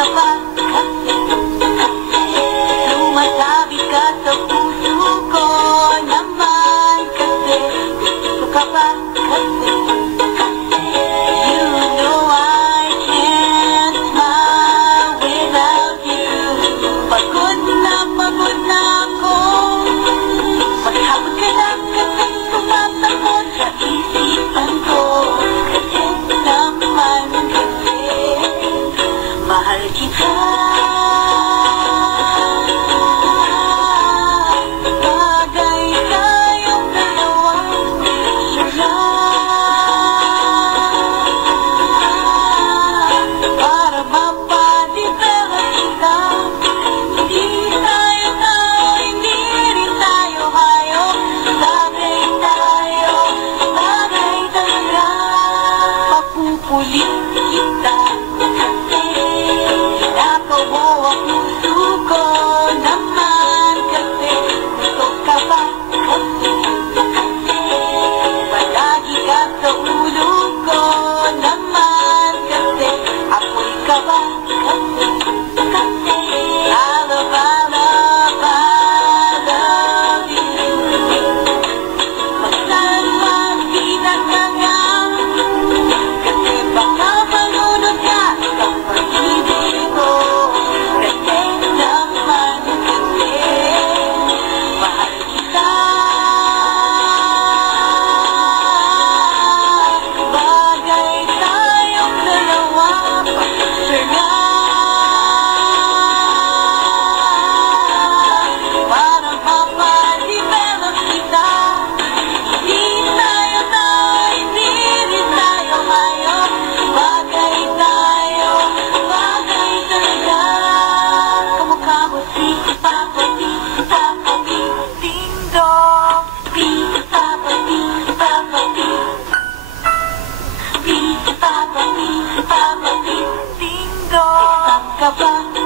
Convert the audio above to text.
ka ba? Lumasabi ka sa puso ko naman kasi gusto ka ba? You know I can't smile without you. Pagod na ako. Maghapon ka lang kasi tumatakot sa isipan ko. Kasi naman kasi mahal kita. Bagay tayong dalawa. Para mapadipera kita. Hindi rin tayo hayop. Bagay talaga. Mapupulit kita. Nakaw mo ang puso ko naman kasi gusto ka ba? Palagi ka sa ulo ko naman kasi ako'y ka ba? I love you. Magsan magkita ka nga kasi baka malunod ka sa pag-ibig ko. Kasi naman kasi mahal kita. Bagay tayong dalawa. Sure nga. Para mapadevelop kita. Hindi rin tayo hayop. Bagay talaga. Kamukha mo si Papa D, ding dong. Papa D, ding dong. Saan ka ba?